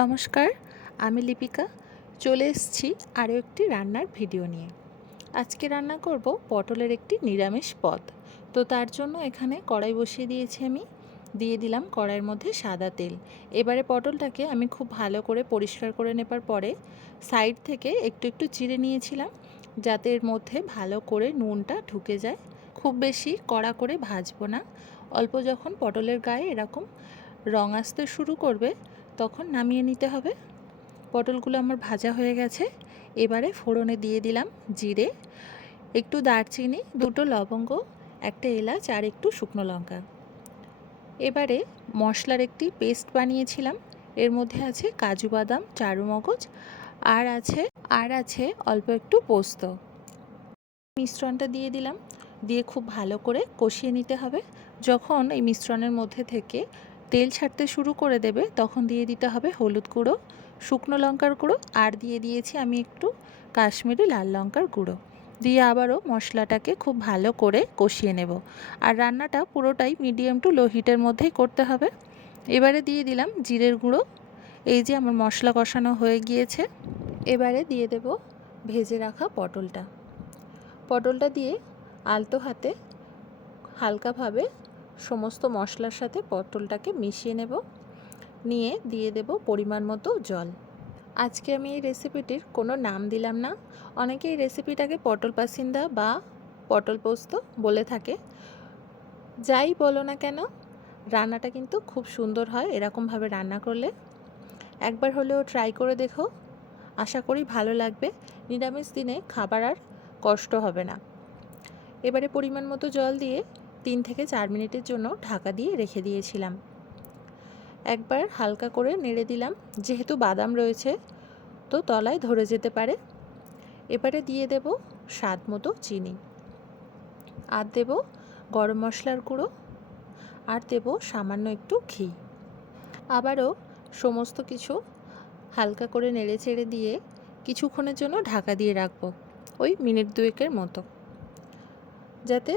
নমস্কার, আমি লিপিকা চলে এসেছি আরও একটি রান্নার ভিডিও নিয়ে। আজকে রান্না করব পটলের একটি নিরামিষ পদ। তো তার জন্য এখানে কড়াই বসিয়ে দিয়েছি, আমি দিয়ে দিলাম কড়াইয়ের মধ্যে সাদা তেল। এবারে পটলটাকে আমি খুব ভালো করে পরিষ্কার করে নেবার পরে সাইড থেকে একটু একটু চিড়ে নিয়েছিলাম, যাতে এর মধ্যে ভালো করে নুনটা ঢুকে যায়। খুব বেশি কড়া করে ভাজবো না, অল্প যখন পটলের গায়ে এরকম রং আসতে শুরু করবে তখন নামিয়ে নিতে হবে। পটলগুলো আমার ভাজা হয়ে গেছে। এবারে ফোড়নে দিয়ে দিলাম জিরে, একটু দারচিনি, দুটো লবঙ্গ, একটা এলাচ আর একটু শুকনো লঙ্কা। এবারে মশলার একটি পেস্ট বানিয়েছিলাম, এর মধ্যে আছে কাজু বাদাম, চারুমগজ আর আছে অল্প একটু পোস্ত। মিশ্রণটা দিয়ে দিলাম, দিয়ে খুব ভালো করে কষিয়ে নিতে হবে। যখন এই মিশ্রণের মধ্যে থেকে তেল ছাড়তে শুরু করে দেবে তখন দিয়ে দিতে হবে হলুদ গুঁড়ো, শুকনো লঙ্কার গুঁড়ো, আর দিয়ে দিয়েছি আমি একটু কাশ্মীরি লাল লঙ্কার গুঁড়ো। দিয়ে আবারও মশলাটাকে খুব ভালো করে কষিয়ে নেব। আর রান্নাটা পুরোটাই মিডিয়াম টু লো হিটের মধ্যেই করতে হবে। এবারে দিয়ে দিলাম জিরের গুঁড়ো। এই যে আমার মশলা কষানো হয়ে গিয়েছে, এবারে দিয়ে দেব ভেজে রাখা পটলটা দিয়ে আলতো হাতে হালকাভাবে সমস্ত মশলার সাথে পটলটাকে মিশিয়ে নেব। নিয়ে দিয়ে দেব পরিমাণ মতো জল। আজকে আমি এই রেসিপিটির কোনো নাম দিলাম না। অনেকে এই রেসিপিটাকে পটল পাসিন্দা বা পটল পোস্ত বলে থাকে। যাই বলো না কেন, রান্নাটা কিন্তু খুব সুন্দর হয় এরকমভাবে রান্না করলে। একবার হলেও ট্রাই করে দেখো, আশা করি ভালো লাগবে। নিরামিষ দিনে খাবার আর কষ্ট হবে না। এবারে পরিমাণ মতো জল দিয়ে 3 থেকে 4 মিনিটের জন্য ঢাকা দিয়ে রেখে দিয়েছিলাম। একবার হালকা করে নেড়ে দিলাম, যেহেতু বাদাম রয়েছে তো তলায় ধরে যেতে পারে। এবারে দিয়ে দেব স্বাদ মতো চিনি, আর দেব গরম মশলার গুঁড়ো, আর দেব সামান্য একটু ঘি। আবারও সমস্ত কিছু হালকা করে নেড়ে চেড়ে দিয়ে কিছুক্ষণের জন্য ঢাকা দিয়ে রাখবো, ওই মিনিট 2 মতো, যাতে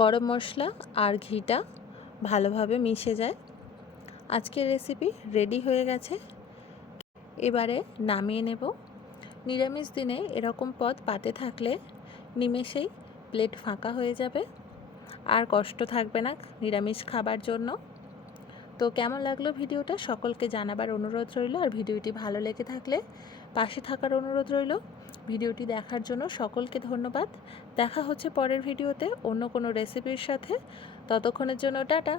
গরম মশলা আর ঘিটা ভালোভাবে মিশে যায়। আজকের রেসিপি রেডি হয়ে গেছে। এবারে নামিয়ে নেব। নিরামিষ দিনে এরকম পদ পাতে থাকলে নিমেষেই প্লেট ফাঁকা হয়ে যাবে, আর কষ্ট থাকবে না নিরামিষ খাবার জন্য। তো কেমন লাগলো ভিডিওটা সকলকে জানাবার অনুরোধ রইল। আর ভিডিওটি ভালো লেগে থাকলে পাশে থাকার অনুরোধ রইল। ভিডিওটি দেখার জন্য সকলকে ধন্যবাদ। দেখা হচ্ছে পরের ভিডিওতে অন্য কোনো রেসিপির সাথে। ততক্ষণের জন্য টাটা।